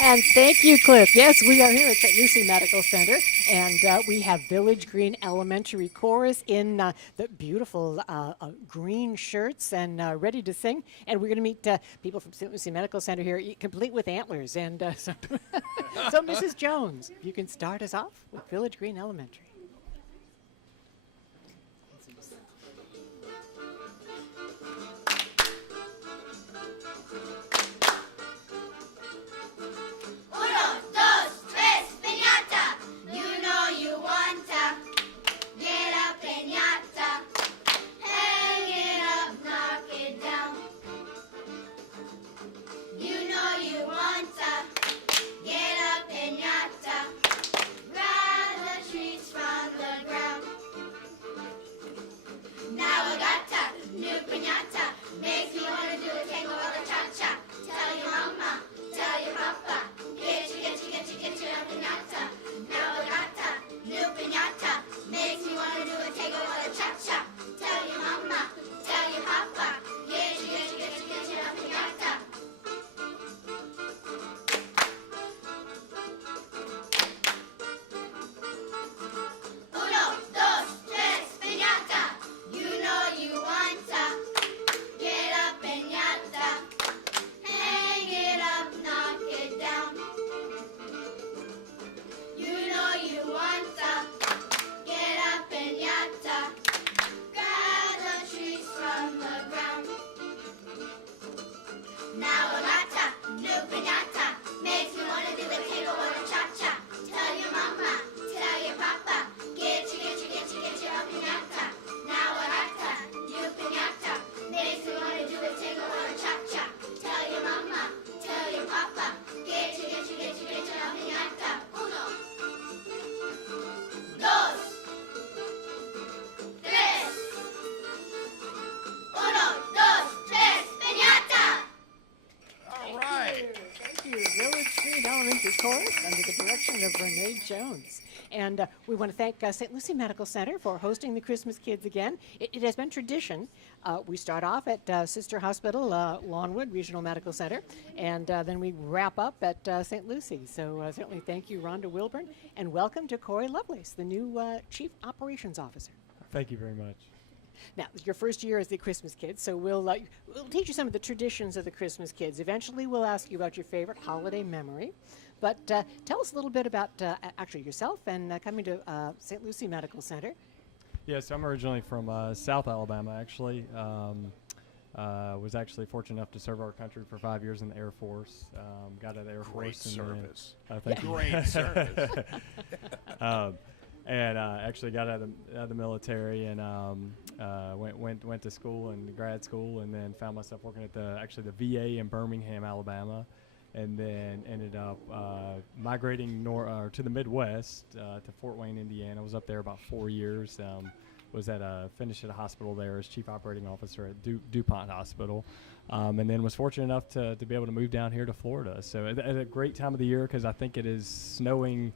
And thank you, Cliff. Yes, we are here at the Lucie Medical Center, and we have Village Green Elementary Chorus in the beautiful green shirts and ready to sing. And we're going to meet people from St. Lucie Medical Center here, complete with antlers. And so, Mrs. Jones, if you can start us off with Village Green Elementary. Uno, dos, tres, piñata. You know you wanta. Get up, piñata. Hang it up, knock it down. You know you wanta. Get up, piñata. Grab the treats from the ground. Now I got a new piñata. Makes me wanna do a tango or a cha-cha. Tell your mama, tell your papa. Get you a piñata. Now I got a new piñata. Makes me wanna do a tango or a cha-cha. Tell your mama, tell your papa. Get you a piñata. Uno, dos, tres, piñata. You know you wanta. Get up, piñata. Hang it up, knock it down. You know you wanta. Get up, piñata. Grab the trees from the ground. Now I got a new piñata. Makes me wanna do the tango or the cha-cha. Tell your mama, tell your papa. Get you a piñata. Now I got a new piñata. Makes me wanna do the tango or the cha-cha. Tell your mama, tell your papa. Get you a piñata. Uno, dos, tres. Uno, dos, tres, piñata. All right. Thank you. Village Green Elementary Chorus under the direction of Renee Jones. And we want to thank St. Lucie Medical Center for hosting the Christmas Kids again. It has been tradition. We start off at Sister Hospital, Lawnwood Regional Medical Center, and then we wrap up at St. Lucie. So certainly thank you, Rhonda Wilburn, and welcome to Corey Lovelace, the new Chief Operations Officer. Thank you very much. Now, it's your first year as the Christmas Kids, so we'll teach you some of the traditions of the Christmas Kids. Eventually, we'll ask you about your favorite holiday memory. But tell us a little bit about actually yourself and coming to St. Lucie Medical Center. Yes, I'm originally from South Alabama, actually. Was actually fortunate enough to serve our country for 5 years in the Air Force. Got out of the Air Great Force. And service. thank you. Great service. And actually got out of the military and went to school and grad school, and then found myself working at the VA in Birmingham, Alabama, and then ended up migrating to the Midwest to Fort Wayne, Indiana. I was up there about 4 years. Finished at a hospital there as chief operating officer at DuPont Hospital, and then was fortunate enough to be able to move down here to Florida. So at a great time of the year, because I think it is snowing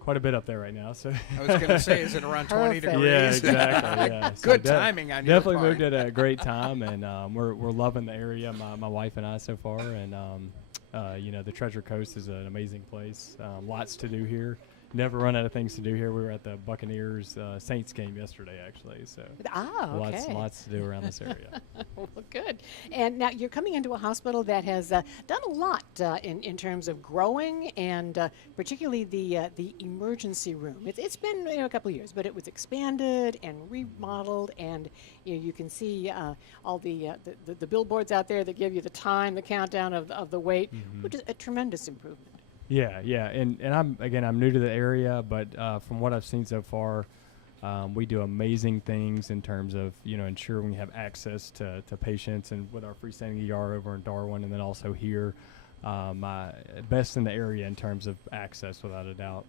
quite a bit up there right now. So I was going to say, is it around 20 degrees? Yeah, exactly. Yeah. Good timing on your Definitely part. moved at a great time, and we're loving the area, my wife and I so far. And the Treasure Coast is an amazing place. Lots to do here. Never run out of things to do here. We were at the Buccaneers Saints game yesterday, actually. So okay. lots to do around this area. Well, good. And now you're coming into a hospital that has done a lot in terms of growing, and particularly the emergency room. It's been a couple of years, but it was expanded and remodeled, and you can see all the billboards out there that give you the time, the countdown of the wait, which is a tremendous improvement. Yeah, and I'm new to the area, but from what I've seen so far, we do amazing things in terms of ensuring we have access to patients, and with our freestanding ER over in Darwin, and then also here, best in the area in terms of access, without a doubt,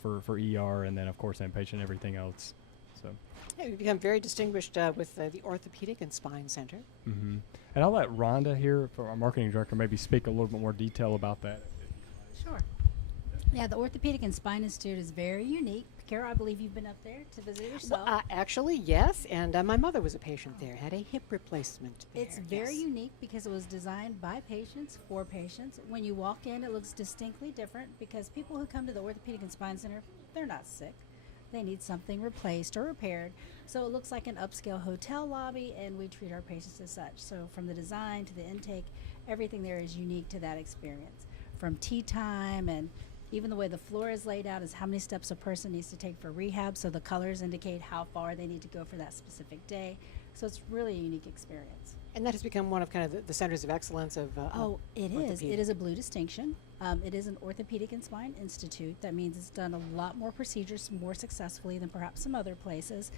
for ER, and then of course inpatient and everything else. So. Yeah, we've become very distinguished with the Orthopedic and Spine Center. Mm-hmm. And I'll let Rhonda here, for our marketing director, maybe speak a little bit more detail about that. Sure. Yeah, the Orthopedic and Spine Institute is very unique. Carol, I believe you've been up there to visit yourself. Actually, yes, and my mother was a patient there, had a hip replacement there. It's very yes. unique because it was designed by patients for patients. When you walk in, it looks distinctly different because people who come to the Orthopedic and Spine Center, they're not sick. They need something replaced or repaired. So it looks like an upscale hotel lobby, and we treat our patients as such. So from the design to the intake, everything there is unique to that experience. From tea time, and even the way the floor is laid out is how many steps a person needs to take for rehab. So the colors indicate how far they need to go for that specific day. So it's really a unique experience. And that has become one of kind of the centers of excellence of Oh, it is. orthopedic. It is a blue distinction. It is an Orthopedic and Spine Institute. That means it's done a lot more procedures more successfully than perhaps some other places.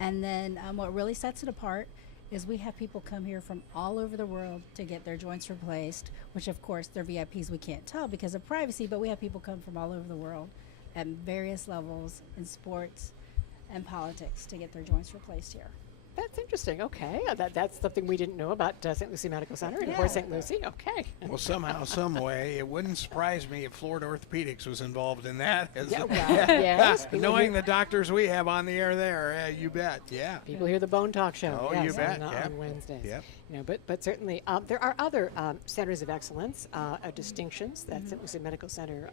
And then what really sets it apart is we have people come here from all over the world to get their joints replaced, which of course they're VIPs we can't tell because of privacy, but we have people come from all over the world at various levels in sports and politics to get their joints replaced here. That's interesting. Okay, that's something we didn't know about St. Lucie Medical Center and Yeah. St. Lucie. Okay. Well, somehow, some way, it wouldn't surprise me if Florida Orthopedics was involved in that. Yeah, well, yes. People Knowing hear, the doctors we have on the air there, you bet. Yeah. people hear the Bone Talk Show. Oh, yes, you bet, On, yep. on Wednesdays. Yep. You know, but certainly there are other centers of excellence, distinctions that St. Lucie Medical Center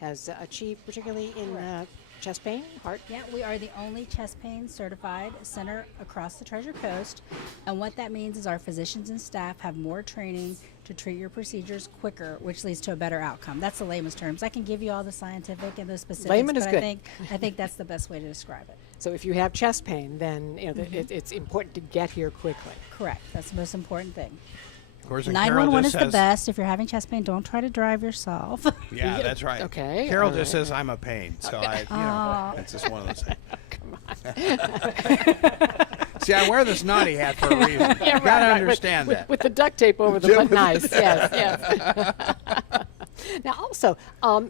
has achieved, particularly in chest pain, heart. Yeah, we are the only chest pain certified center across the Treasure Coast. And what that means is our physicians and staff have more training to treat your procedures quicker, which leads to a better outcome. That's the layman's terms. I can give you all the scientific and the specifics, Layman is but good. I think that's the best way to describe it. So if you have chest pain, then you know it's important to get here quickly. Correct. That's the most important thing. Of course, and Carol 911 just is the says- best. If you're having chest pain, don't try to drive yourself. Yeah, that's right. Okay, Carol all just right. says I'm a pain, so it's just one of those things. See, I wear this naughty hat for a reason. Yeah, You gotta right. understand with, that. with the duct tape over the butt. Nice. Yes. Yes. Now, also,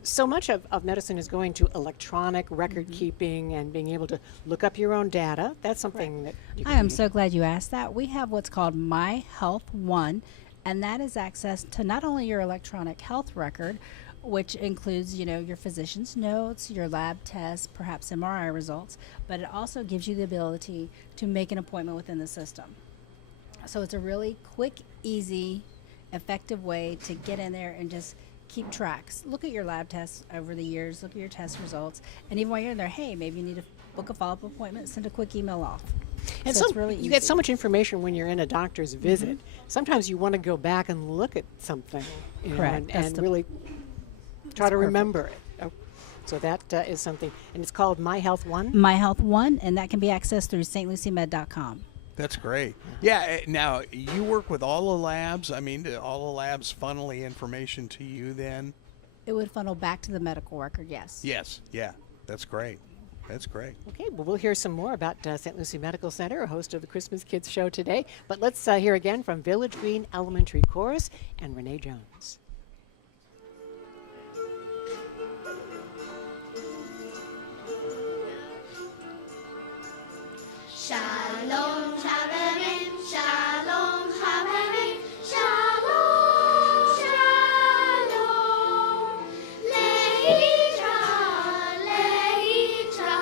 so much of medicine is going to electronic record keeping and being able to look up your own data. That's something that you I can am use. so glad you asked that. We have what's called My Health One, and that is access to not only your electronic health record, which includes, your physician's notes, your lab tests, perhaps MRI results, but it also gives you the ability to make an appointment within the system. So it's a really quick, easy, effective way to get in there and just keep tracks. Look at your lab tests over the years, look at your test results, and even while you're in there, hey, maybe you need to book a follow-up appointment, send a quick email off. And so it's really you get so easy. much information when you're in a doctor's visit. Sometimes you want to go back and look at something, Correct. That's and the- really try to perfect. remember it. Oh, so that is something, and it's called My Health One. My Health One, and that can be accessed through stluciemed.com. That's great. Yeah, now you work with all the labs. I mean, do all the labs funnel the information to you then? It would funnel back to the medical record, yes. Yes. Yeah, that's great. That's great. Okay, well, we'll hear some more about St. Lucie Medical Center, host of the Christmas Kids Show today. But let's hear again from Village Green Elementary Chorus and Renee Jones. Shalom, Shalom, Shalom, Shalom, Shalom, Shalom. Leitra, Leitra,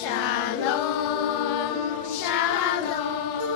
Shalom, Shalom.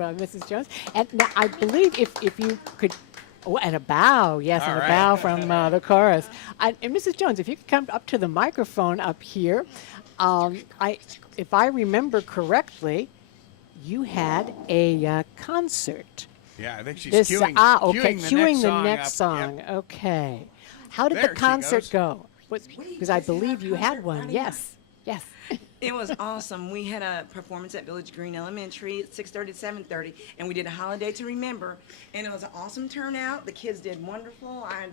Mrs. Jones. And now I believe if you could. Oh, and a bow, yes, All and a right. bow from the chorus. And Mrs. Jones, if you could come up to the microphone up here, if I remember correctly, you had a concert. Yeah, I think she's Okay, cueing the next up. song. Yep. Okay, how did There the she concert goes. go? Because I believe you had one. Yes, yes. It was awesome. We had a performance at Village Green Elementary at 6:30 to 7:30, and we did a holiday to remember. And it was an awesome turnout. The kids did wonderful. I'm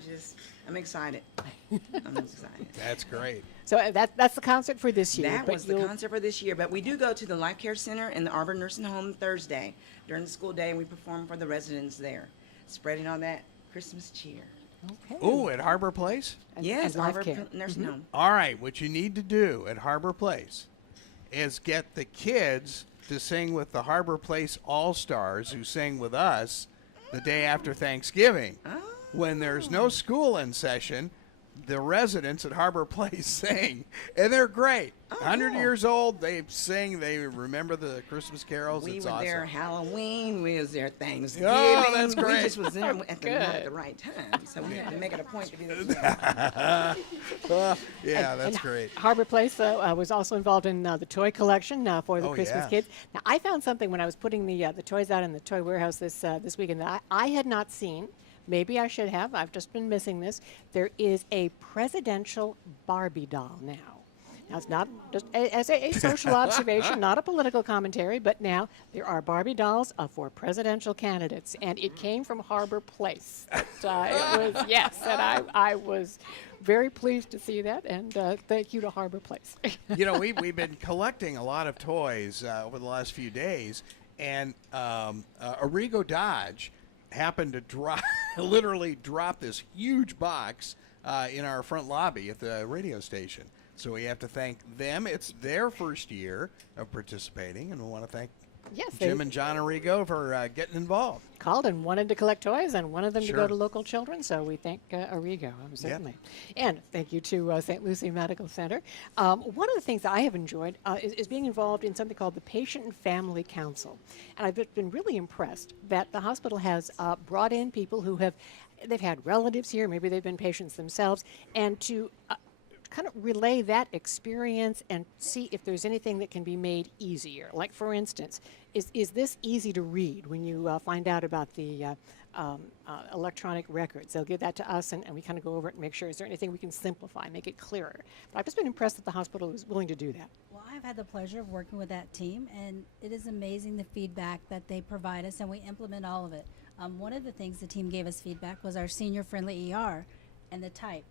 excited. I'm excited. That's great. So that's the concert for this year. That but was the you'll- concert for this year. But we do go to the Life Care Center and the Arbor Nursing Home Thursday during the school day, and we perform for the residents there, spreading all that Christmas cheer. Okay. Ooh, at Harbor Place? Yes, Life Arbor Care. Nursing Home. All right, what you need to do at Harbor Place is get the kids to sing with the Harbor Place All-Stars who sang with us the day after Thanksgiving. When there's no school in session, the residents at Harbor Place sing, and they're great. 100 cool. years old, they sing, they remember the Christmas carols. We It's were awesome. there Halloween. We was there Thanksgiving. Oh, that's We great. just was there at the right time, so we had to make it a point to be there. Yeah, And that's great. Harbor Place was also involved in the toy collection for the Oh, Christmas yeah. kids. Now, I found something when I was putting the toys out in the toy warehouse this weekend that I had not seen. Maybe I should have. I've just been missing this. There is a presidential Barbie doll now. Now, it's not just as a social observation, not a political commentary, but now there are Barbie dolls for presidential candidates, and it came from Harbor Place. It was, yes, and I was very pleased to see that, and thank you to Harbor Place. You know, we've been collecting a lot of toys over the last few days, and Arrigo Dodge happened to literally drop this huge box in our front lobby at the radio station. So we have to thank them. It's their first year of participating, and we want to thank Yes, Jim they and John Arrigo for getting involved. called and wanted to collect toys and wanted them to Sure. go to local children, so we thank Arrigo, certainly. And thank you to St. Lucie Medical Center. One of the things that I have enjoyed is being involved in something called the Patient and Family Council. And I've been really impressed that the hospital has brought in people who they've had relatives here, maybe they've been patients themselves, and to kind of relay that experience and see if there's anything that can be made easier. Like, for instance, is this easy to read when you find out about the electronic records? They'll give that to us, and we kind of go over it and make sure, is there anything we can simplify, make it clearer? But I've just been impressed that the hospital is willing to do that. Well, I've had the pleasure of working with that team, and it is amazing the feedback that they provide us, and we implement all of it. One of the things the team gave us feedback was our senior-friendly ER and the type.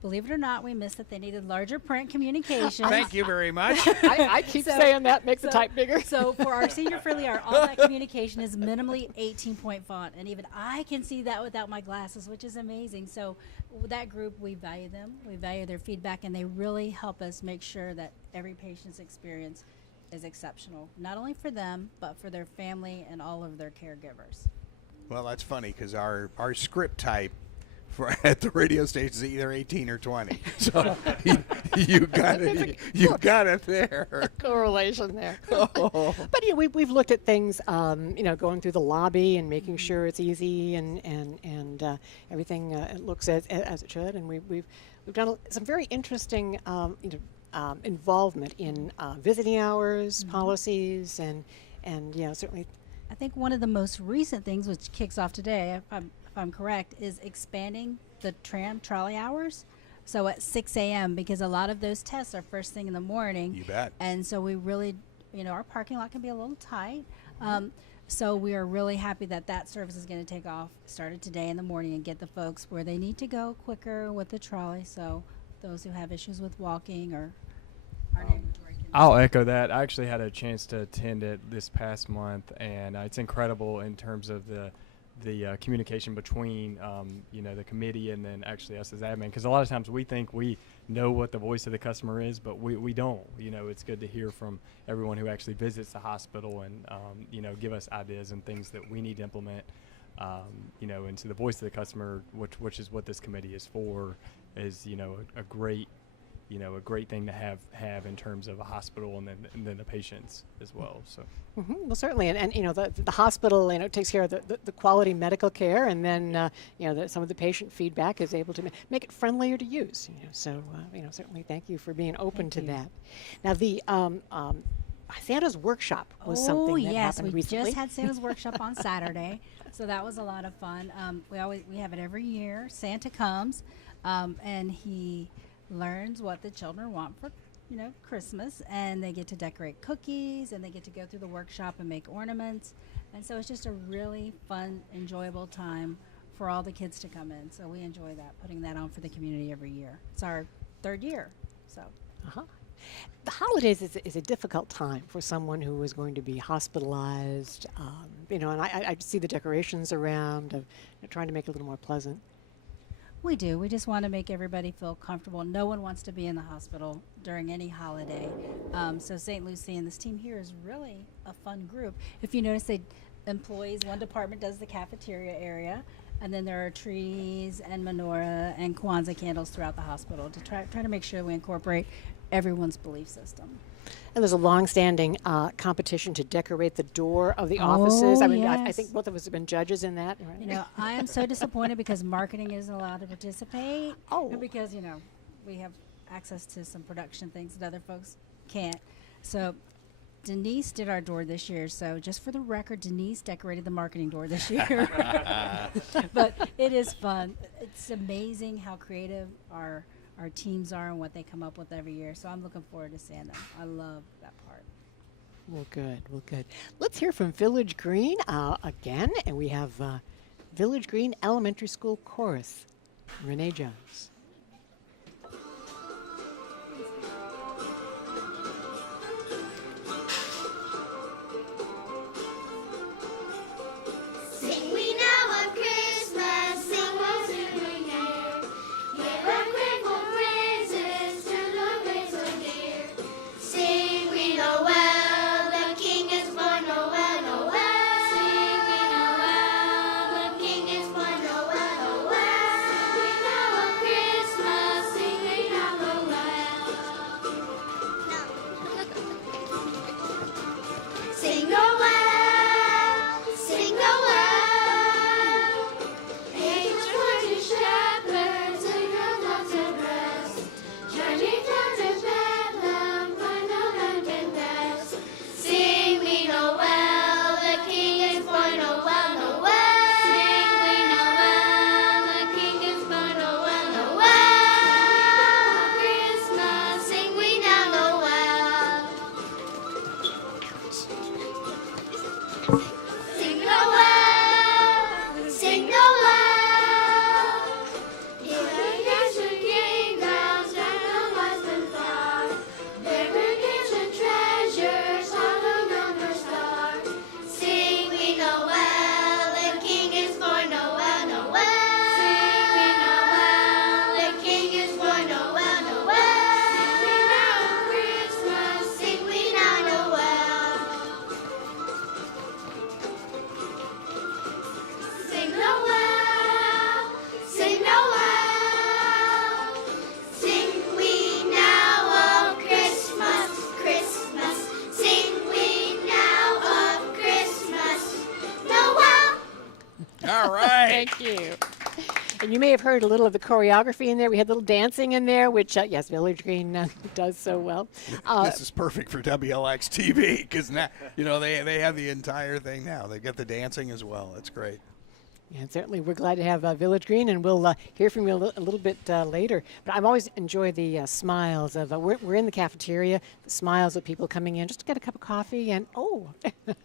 Believe it or not, we missed that they needed larger print communications. Thank you very much. I keep saying that, make the type bigger. So for our senior-friendly, all that communication is minimally 18-point font, and even I can see that without my glasses, which is amazing. So with that group, we value them, we value their feedback, and they really help us make sure that every patient's experience is exceptional, not only for them, but for their family and all of their caregivers. Well, that's funny because our script type at the radio station is either 18 or 20. So you got it there. Correlation there. Oh. But we've looked at things, going through the lobby and making sure it's easy and everything looks as it should. And we've done some very interesting involvement in visiting hours, policies, and certainly. I think one of the most recent things, which kicks off today, if I'm correct, is expanding the tram trolley hours. So at 6 a.m., because a lot of those tests are first thing in the morning. You bet. And so we really, our parking lot can be a little tight. So we are really happy that service is going to take off, started today in the morning, and get the folks where they need to go quicker with the trolley. So those who have issues with walking or aren't able to work. I'll echo that. I actually had a chance to attend it this past month, and it's incredible in terms of the communication between the committee and then actually us as admin, because a lot of times we think we know what the voice of the customer is, but we don't. It's good to hear from everyone who actually visits the hospital and give us ideas and things that we need to implement. Into the voice of the customer, which is what this committee is for, is a great a great thing to have in terms of a hospital and then the patients as well. So. Well, certainly, and the hospital takes care of the quality medical care, and then some of the patient feedback is able to make it friendlier to use. So certainly thank you for being open to that. Now the Santa's workshop was something that happened recently. We just had Santa's workshop on Saturday, so that was a lot of fun. We have it every year. Santa comes, and he learns what the children want for Christmas, and they get to decorate cookies, and they get to go through the workshop and make ornaments, and so it's just a really fun, enjoyable time for all the kids to come in. So we enjoy that, putting that on for the community every year. It's our 3rd year, so. The holidays is a difficult time for someone who is going to be hospitalized, and I see the decorations around of trying to make it a little more pleasant. We do. We just want to make everybody feel comfortable. No one wants to be in the hospital during any holiday. So St. Lucie and this team here is really a fun group. If you notice, one department does the cafeteria area, and then there are trees and menorah and Kwanzaa candles throughout the hospital to try to make sure we incorporate everyone's belief system. And there's a long-standing competition to decorate the door of the offices. I mean, I yes. think both of us have been judges in that. Right? I am so disappointed because marketing isn't allowed to participate. And because, we have access to some production things that other folks can't. So Denise did our door this year. So just for the record, Denise decorated the marketing door this year. But it is fun. It's amazing how creative our teams are and what they come up with every year. So I'm looking forward to seeing them. I love that part. Well, good. Let's hear from Village Green again. And we have Village Green Elementary School Chorus, Renee Jones. Sing we now of Christmas, sing we'll soon bring near. Give our grateful praises to the great so dear. Sing we know well, the King is born, Noel, Noel. Sing we know well, the King is born, Noel, Noel. Sing we now of Christmas, sing we now Noel. Sing Noel, sing Noel. Angels fly to shepherds, and doves at rest. Journey down to Bethlehem, find the lamb and best. Sing we Noel, the King is born, Noel, Noel. Sing we Noel, the King is born, Noel, Noel. Christmas, sing we now Noel. Sing Noel, sing Noel. Give the gifts to kingdoms and the wise and far. There were gifts and treasures, all yonder star. Sing we Noel, the King is born, Noel, Noel. Sing we Noel, the King is born, Noel, Noel. Sing we now Christmas, sing we now Noel. Sing Noel, sing Noel. Sing we now of Christmas, Christmas. Sing we now of Christmas, Noel. All right. Thank you. And you may have heard a little of the choreography in there. We had a little dancing in there, which, yes, Village Green does so well. This is perfect for WLX TV because now they have the entire thing now. They get the dancing as well. It's great. Yeah, and certainly we're glad to have Village Green, and we'll hear from you a little bit later. But I've always enjoyed the smiles of, we're in the cafeteria, the smiles of people coming in just to get a cup of coffee, and we have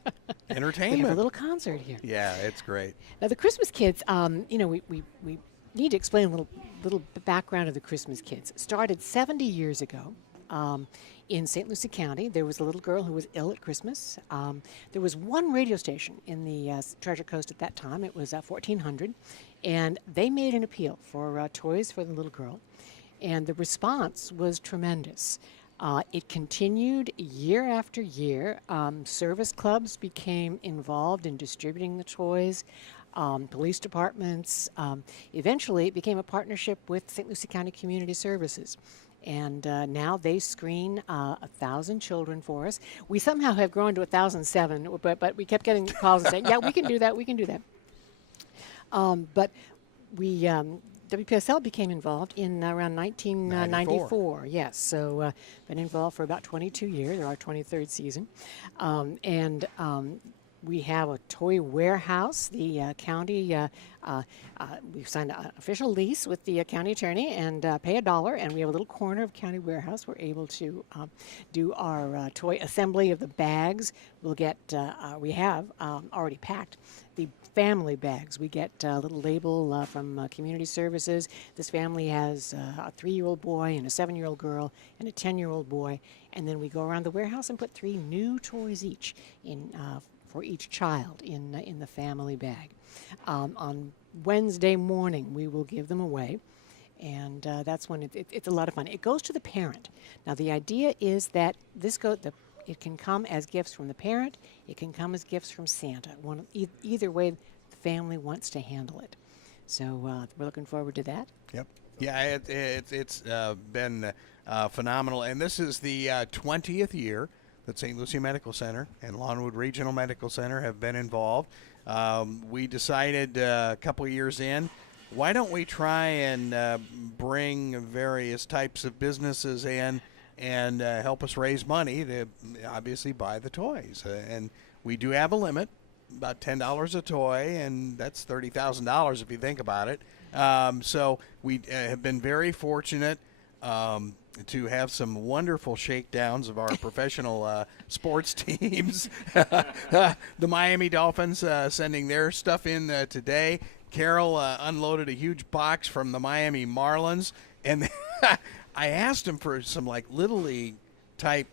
Entertainment. a little concert here. Yeah, it's great. Now, the Christmas Kids, we need to explain a little background of the Christmas Kids. It started 70 years ago. In St. Lucie County, there was a little girl who was ill at Christmas. There was one radio station in the Treasure Coast at that time. It was 1400, and they made an appeal for toys for the little girl, and the response was tremendous. It continued year after year. Service clubs became involved in distributing the toys. Police departments. Eventually, it became a partnership with St. Lucie County Community Services. and now they screen 1,000 children for us. We somehow have grown to 1,007, but we kept getting calls and saying, "Yeah, we can do that. We can do that." But we WPSL became involved in around 1994. Yes, so been involved for about 22 years, or our 23rd season, and we have a toy warehouse. The county, we've signed an official lease with the county attorney and pay $1, and we have a little corner of county warehouse. We're able to do our toy assembly of the bags. We'll get, we have already packed the family bags. We get a little label from community services. This family has a 3-year-old boy and a 7-year-old girl and a 10-year-old boy, and then we go around the warehouse and put 3 new toys each in for each child in the family bag. On Wednesday morning, we will give them away, and that's when it's a lot of fun. It goes to the parent. Now, the idea is that it can come as gifts from the parent. It can come as gifts from Santa. Either way, the family wants to handle it. So we're looking forward to that. Yep. Yeah, it's been phenomenal, and this is the 20th year that St. Lucie Medical Center and Lawnwood Regional Medical Center have been involved. We decided a couple of years in, why don't we try and bring various types of businesses in and help us raise money to obviously buy the toys. And we do have a limit, about $10 a toy, and that's $30,000 if you think about it. So we have been very fortunate to have some wonderful shakedowns of our professional sports teams. The Miami Dolphins sending their stuff in today. Carol unloaded a huge box from the Miami Marlins, and I asked him for some like Little League type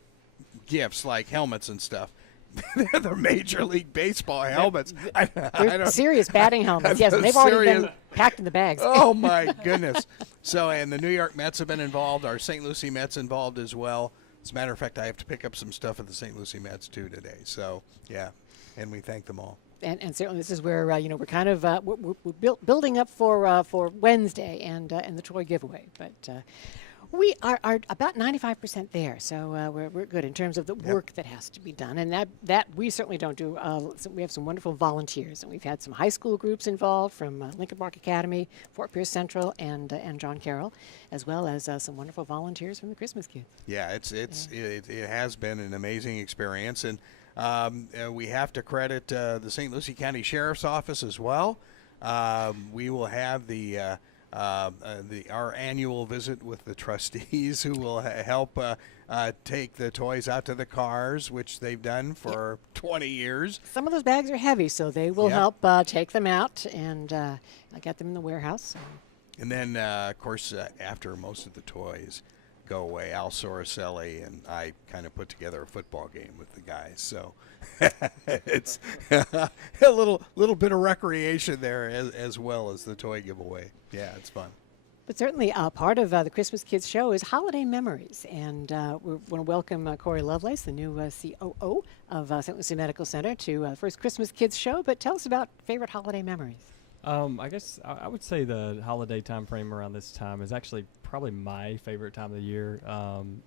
gifts, like helmets and stuff. They're Major League Baseball helmets. They're serious batting helmets. Yes, and they've already been packed in the bags. Oh, my goodness. So, and the New York Mets have been involved. Our St. Lucie Mets involved as well. As a matter of fact, I have to pick up some stuff at the St. Lucie Mets, too, today. So, yeah, and we thank them all. And certainly this is where, we're kind of we're building up for Wednesday and the toy giveaway. But we are about 95% there, so we're good in terms of the work that has to be done, and that we certainly don't do. So we have some wonderful volunteers, and we've had some high school groups involved from Lincoln Park Academy, Fort Pierce Central, and John Carroll, as well as some wonderful volunteers from the Christmas Kids. Yeah, it has been an amazing experience, and we have to credit the St. Lucie County Sheriff's Office as well. We will have our annual visit with the trustees who will help take the toys out to the cars, which they've done for 20 years. Some of those bags are heavy, so they will help take them out and get them in the warehouse. And then, of course, after most of the toys go away, Al Soricelli and I kind of put together a football game with the guys. So it's a little bit of recreation there as well as the toy giveaway. Yeah, it's fun. But certainly part of the Christmas Kids show is holiday memories. And we want to welcome Corey Lovelace, the new COO of St. Lucie Medical Center, to the first Christmas Kids show. But tell us about favorite holiday memories. I guess I would say the holiday time frame around this time is actually probably my favorite time of the year,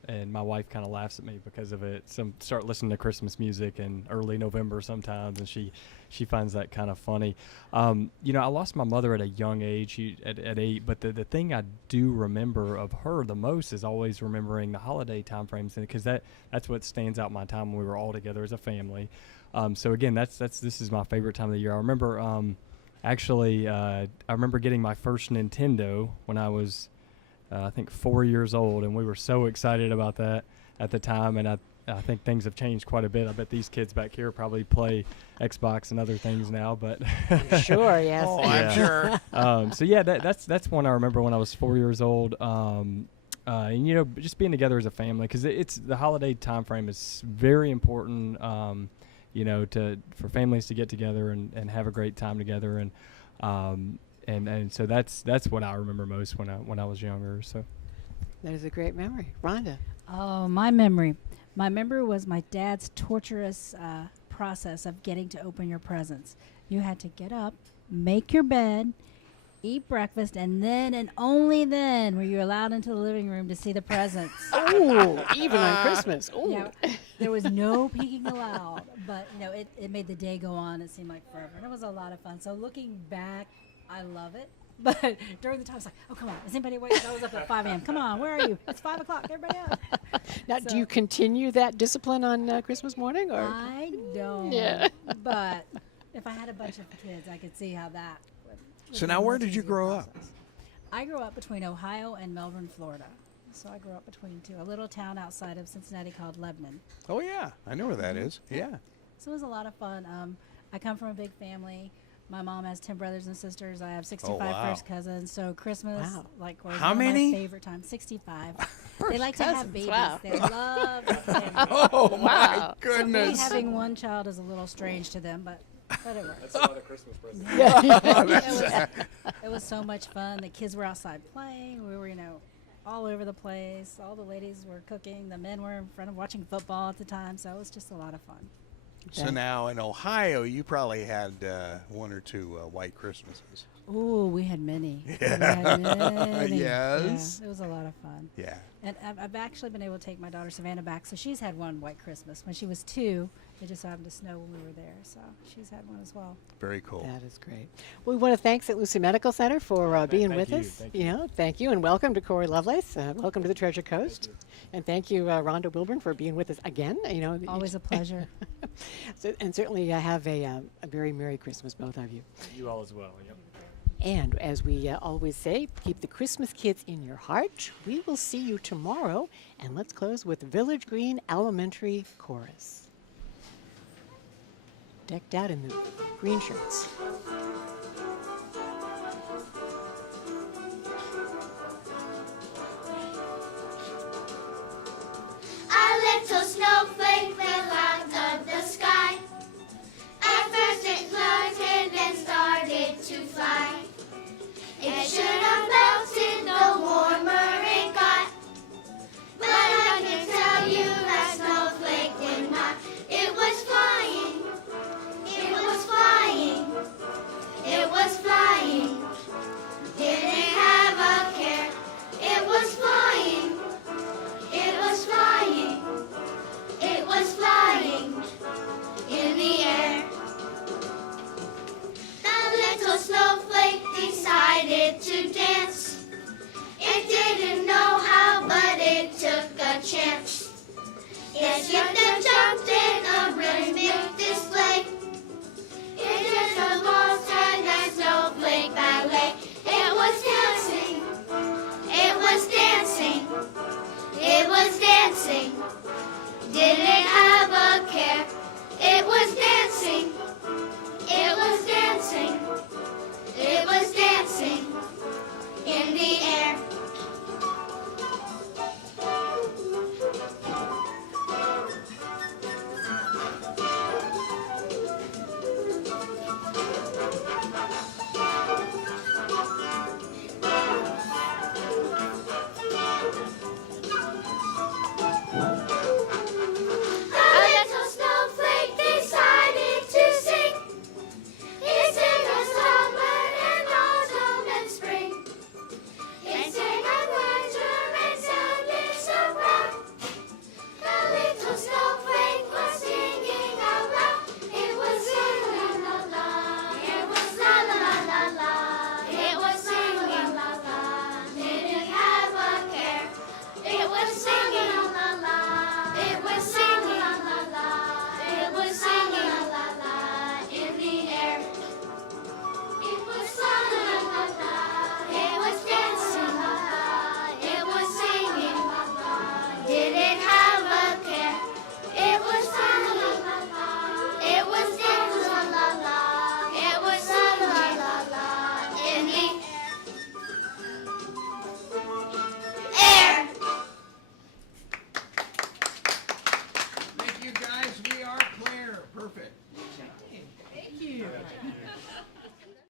and my wife kind of laughs at me because of it. Start listening to Christmas music in early November sometimes, and she finds that kind of funny. I lost my mother at a young age, at 8, but the thing I do remember of her the most is always remembering the holiday time frames, because that's what stands out my time when we were all together as a family. So again, this is my favorite time of the year. I remember I remember getting my first Nintendo when I was, I think, 4 years old, and we were so excited about that at the time, and I think things have changed quite a bit. I bet these kids back here probably play Xbox and other things now, but sure, yes. Oh, I'm sure. So yeah, that's one I remember when I was 4 years old. And just being together as a family, because it's the holiday time frame is very important. For families to get together and have a great time together, and so that's what I remember most when I was younger. So that is a great memory, Rhonda. Oh, my memory was my dad's torturous process of getting to open your presents. You had to get up, make your bed, eat breakfast, and then and only then were you allowed into the living room to see the presents. Ooh, even on Christmas. Ooh. You know, there was no peeking allowed, but it made the day go on. It seemed like forever, and it was a lot of fun. So looking back, I love it. But during the time, it's like, oh, come on, is anybody waiting? I was up at 5 a.m. Come on, where are you? It's 5 o'clock. Everybody out. Now, do you continue that discipline on Christmas morning, or? I don't. Yeah. But if I had a bunch of kids, I could see how that. So now, where did you grow up? I grew up between Ohio and Melbourne, Florida. So I grew up between two, a little town outside of Cincinnati called Lebanon. Oh yeah, I know where that is. Yeah. So it was a lot of fun. I come from a big family. My mom has 10 brothers and sisters. I have 65 wow. first cousins. So Christmas, Wow. like, was How one many? of my favorite times. 65. They like to have babies. wow. They love family. Oh Wow. my So me goodness. having one child is a little strange to them, but it works. That's a lot of Christmas presents. It was so much fun. The kids were outside playing. We were, all over the place. All the ladies were cooking. The men were in front of watching football at the time. So it was just a lot of fun. So now in Ohio, you probably had one or two white Christmases. Ooh, we had many. Yeah. We had many. Yes. Yeah, it was a lot of fun. Yeah. And I've actually been able to take my daughter Savannah back. So she's had one white Christmas. When she was 2, it just happened to snow when we were there. So she's had one as well. Very cool. That is great. We want to thank St. Lucie Medical Center for being thank with you, us. thank you. Thank you, and welcome to Corey Lovelace. Welcome to the Treasure Coast. And thank you, Rhonda Wilburn, for being with us again. Always a pleasure. And certainly have a very Merry Christmas, both of you. You all as well. Yep. And as we always say, keep the Christmas kids in your heart. We will see you tomorrow. And let's close with Village Green Elementary Chorus. Decked out in the green shirts. Our little snowflake